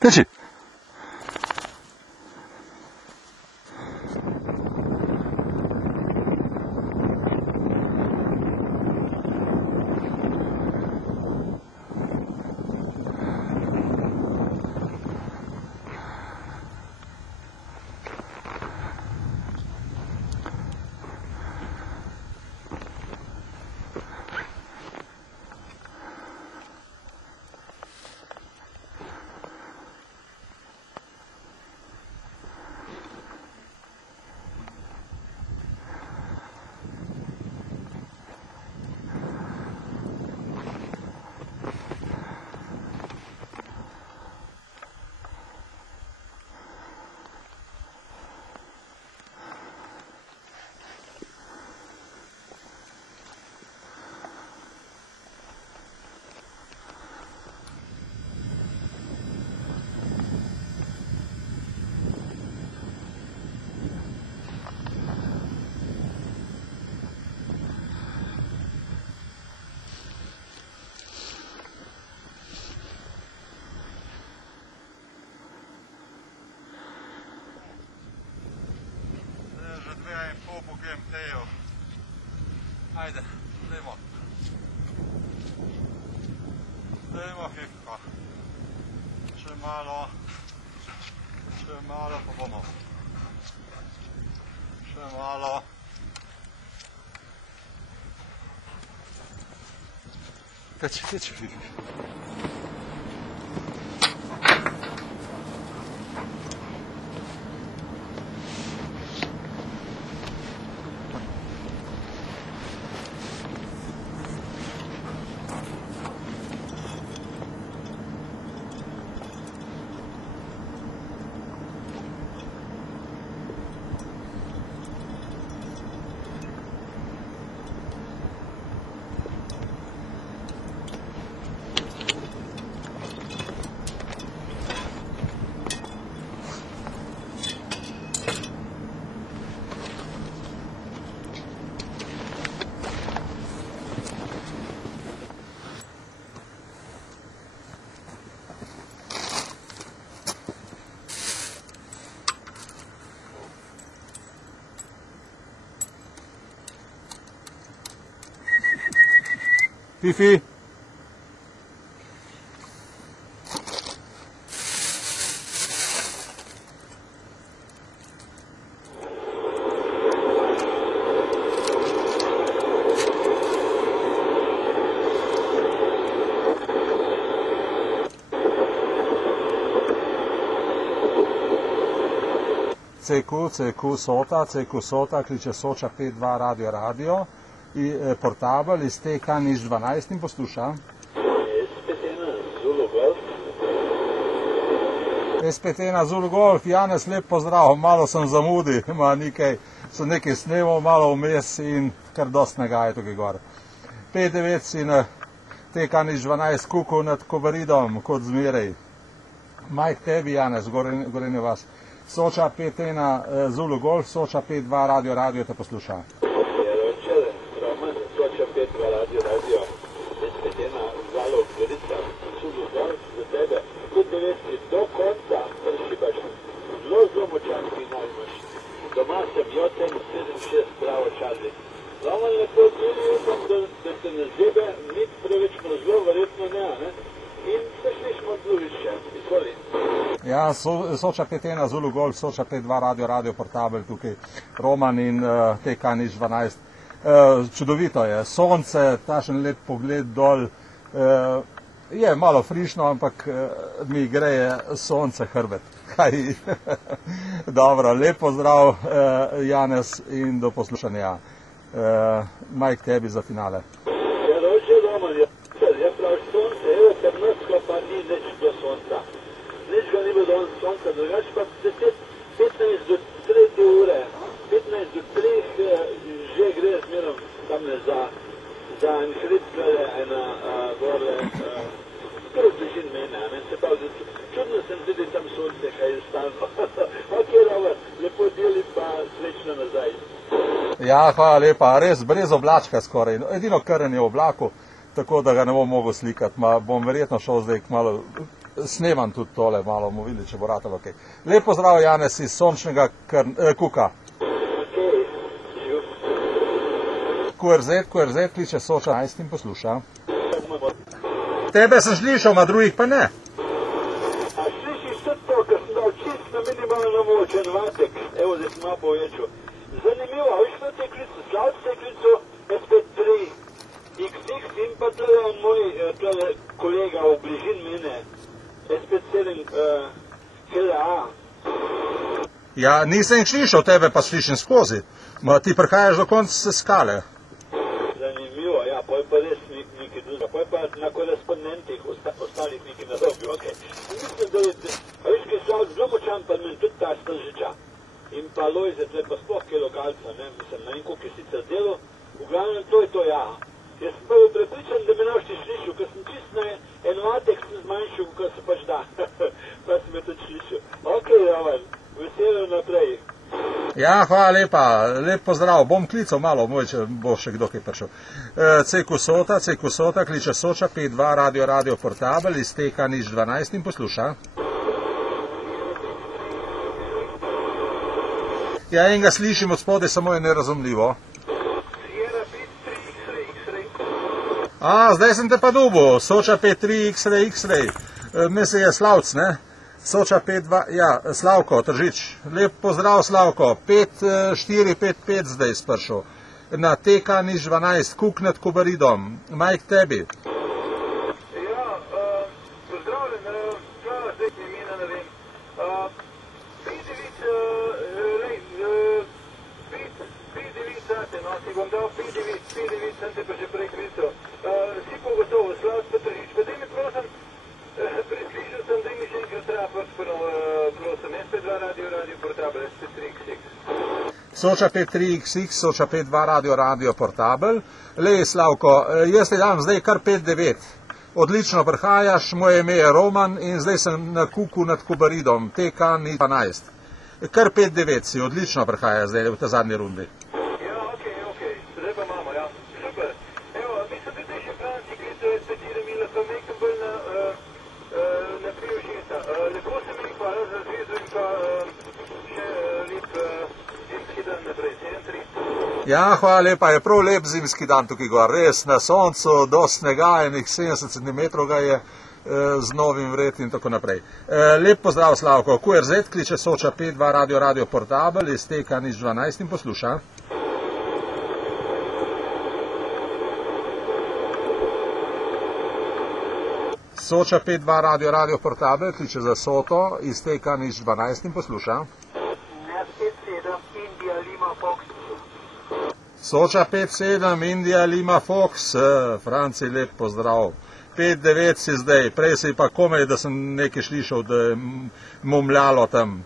Teči. Po GMT-ju. Ajde, dajmo. Dajmo hekka. Še malo pa bomo. Še malo. Teči. Fifi. CQ Sota, kliče Soča 5.2 radio. I portabel iz TK Niš 12 in posluša. SP1 Zulu Golf, Janez, lep pozdrav, malo sem zamudi, sem nekaj snemal, malo vmes in kar dost snega je tukaj gor. 5.9 in TK Niš 12 kuku nad Kobaridom, kot zmeraj. Mike tebi, Janez, Gorenje vas. Soča 5.1 Zulu Golf, Soča 5.2 radio te posluša. Do konca pršibaš, zelo močan final imaš. Doma sem Joten 7.6 pravo čadri. Ravno lepo tudi upam, da se ne zebe, nič preveč mrzlo, verjetno ne? In se slišimo drugič še, izvoli. Ja, Soča 5.1 Zulu Golf, Soča 5.2 radio portabel tukaj, Roman in TK Niš 12. Čudovito je, sonce, tašen lep pogled dol, je malo frišno, ampak mi greje sonce hrbet. Dobro, lep pozdrav, Janez, in do poslušanja. Mike, tebi za finale. Ja, roče, Roman, je prav sonce, evo, ker mrsko pa ni nič do sonca. Nič ga ni bilo do sonca, drugač pa 15 do 3 ure, 15 do 3 že gre zmerom tamne za Anhritkale, ena gore, skoro bližin mene, se pravi, čudno sem tudi tam sonce, kaj je stalno. Ok, Robert, lepo deli pa srečno nazaj. Ja, hvala lepa, res brez oblačka skoraj, edino krn je v oblaku, tako da ga ne bom mogel slikati, bom verjetno šel zdaj malo Snemam tudi tole, malo bomo videli, če bo ratalo kaj. Lep pozdrav, Janez, iz sončnega Kuka. QRZ kliče Soča 11 in posluša. Tebe sem slišal, ma drugih pa ne. A slišiš tudi to, ker sem dal čist na minimalno močen vatek. Evo, zdaj sem malo povečal. Zanimivo, a viš na te klicu, Slav se klicu SP3 XX in pa tle moj kolega v bližin mene. SP7 HLA. Ja, nisem jih slišal, tebe pa slišim skozi. Ma ti prihajaš do konca skale. Zanimivo, ja, poj pa res nekaj druga. Poj pa na korespondentih ostalih nekaj narobi, okej. Mislim, da je, a viš, kaj Slav zelo močan pa meni tudi ta Stržiča. In pa Lojze, tle pa sploh kaj lokalca, ne, mislim, na koliko je sicer delo. V glavnem to je to, ja. Jaz sem prvi prepričan, da me ne boš ti slišal, ker sem čist na en vatek sem zmanjšal, kar se pač da. Pa sem me tudi slišal. Okej, Roman, veselo naprej. Ja, hvala lepa, lep pozdrav. Bom klical malo, moj, če bo še kdo kaj prišel. CQ Sota, kliče Soča 5.2 Radio Portabel, iz TK nič 12 in posluša. Ja, en ga slišim od spodaj, samo je nerazumljivo. A, zdaj sem te pa dobil, Soča 5.3 X-ray. Mislim je Slavc, ne? Soča 5.2, ja, Slavko, Tržič. Lep pozdrav, Slavko. 5.4.5.5 zdaj spršel. Na TK nič 12, Kuk nad Kobaridom. Majk tebi. Ja, pozdravljen, Slava, zdaj mi imena ne vem. P9 zate, no, si bom dal P9 sem te pa že prej klical. Si pogotovo, Slavc pa Tržič, pa daj mi prosim, preslišal sem, da mi še enkrat treba prosim, SP2 Radio Portabel, SP3XX. Soča 5.3XX, Soča 5.2 Radio Portabel. Lej, Slavko, jaz ti dam zdaj kar 5.9. Odlično prihajaš, moje ime je Roman in zdaj sem na Kuku nad Kobaridom, TK nič 12. Kar 5.9 si, odlično prihajaš zdaj v tej zadnji rundi. Ja, okej, zdaj pa imamo, ja. Super. Evo, mislim, da te še Franci klicajo SP4 mila, pa nekaj bolj na priušesa. Lepo se mi hvala za zvezo in pa še lep zimski dan naprej, 7-3. Ja, hvala lepa, je prav lep zimski dan tukaj gor, res na soncu, do snega, enih 70 cm ga je z novim vred in tako naprej. Lep pozdrav, Slavko. QRZ kliče Soča 5.2 Radio Portabel, iz TK nič 12 in posluša. Soča 5.2 Radio Portabel kliče za Soto, iz TK nič 12 in posluša. Soča 5.7 Indija Lima Fox, Franci, lep pozdrav. 5.9 si zdaj, prej si pa komaj, da sem nekaj slišal, da je momljalo tam.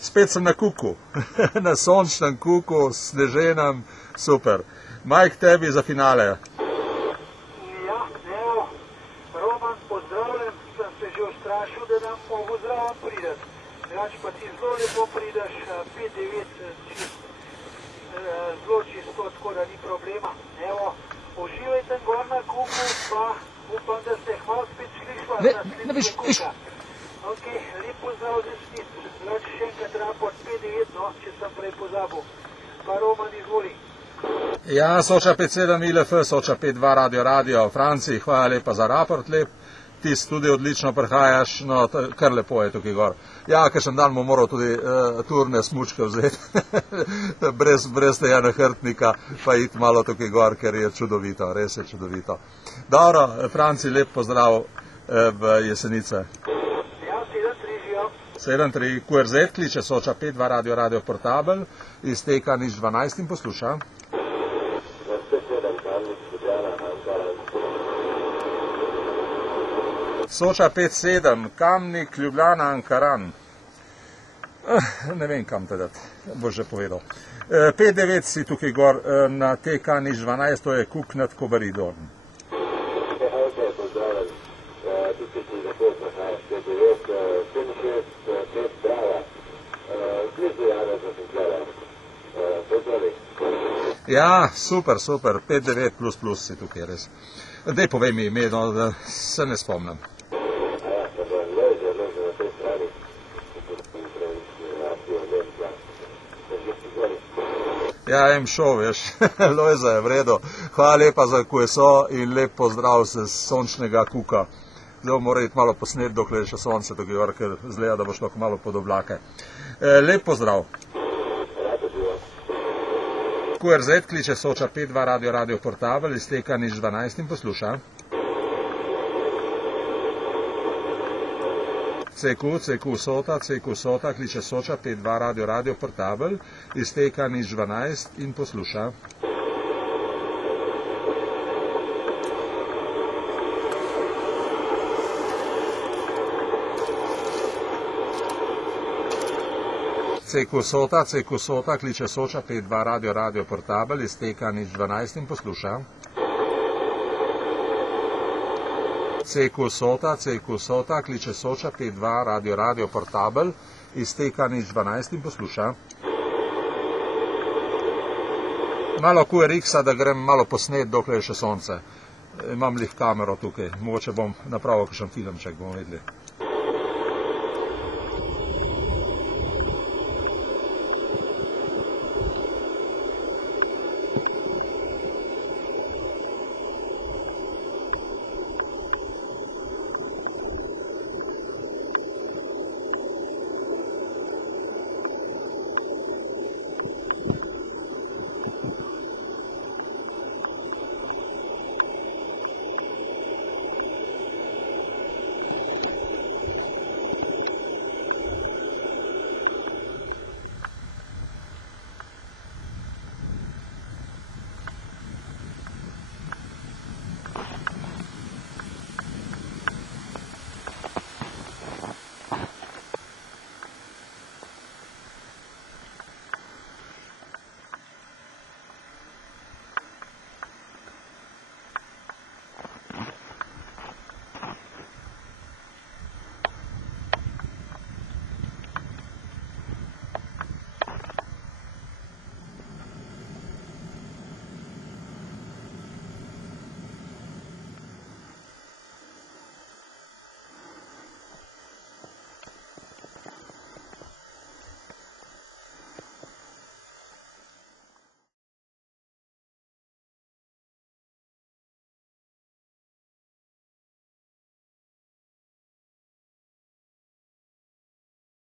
Spet sem na Kuku, na sončnem Kuku, sneženem, super. Majk tebi za finale. Ja, evo, Roman, pozdravljen, sem se že ustrašil, da nam mogo zraven pridati. Drugač pa ti zelo lepo prideš, 5.9, zelo čisto, tako da ni problema. Evo, uživajte gor na Kuku, pa upam, da ste hvala spet slišali na slike Kuka. Ok, lep pozdrav za snic, znači še enkrat raport 5.9, no, če sem prej pozabil. Pa Roman, izvoli. Ja, Soča 5.7 ILF, Soča 5.2 Radio, Franci, hvala lepa za raport, lep. Ti tudi odlično prihajaš, no, kar lepo je tukaj gor. Ja, kakšen dan bomo moral tudi turne smučke vzeti, brez tega nahrbtnika, pa iti malo tukaj gor, ker je čudovito, res je čudovito. Dobro, Franci, lep pozdrav v Jesenice. Ja, 7.3 žijo. 7.3, QRZ kliče Soča 5.2 Radio Portabel, iz TK nič 12 in posluša. Soča 5.7, Kamnik, Ljubljana, Ankaran. Ne vem, kam te dati, boš že povedal. 5.9 si tukaj gor na TK nič 12, to je Kuk nad Kobaridom. Ja, super, 5.9++ si tukaj res. Dej povej mi ime, no, da se ne spomnim. Ja, šel, veš, Lojza je v redu. Hvala lepa za QSO in lep pozdrav se sončnega kuka. Zdaj mora iti malo posnet, dokler je še sonce tukaj gor, ker zgleda, da boš lahko malo pod oblake. Lep pozdrav. QRZ kliče Soča 5-2 Radio Portabel, izteka 012 in posluša. CQ Sota kliče Soča 5-2 Radio Portabel, izteka 012 in posluša. CQ Sota kliče Soča 5-2 Radio Portabel, izteka 012 in posluša. CQ Sota kliče Soča 5-2 Radio Portabel, izteka 012 in posluša. Malo QRX-a, da grem malo posnet, dokler je še sonce. Imam lih kamero tukaj, mogoče bom napravil kakšen filmček, bomo videli.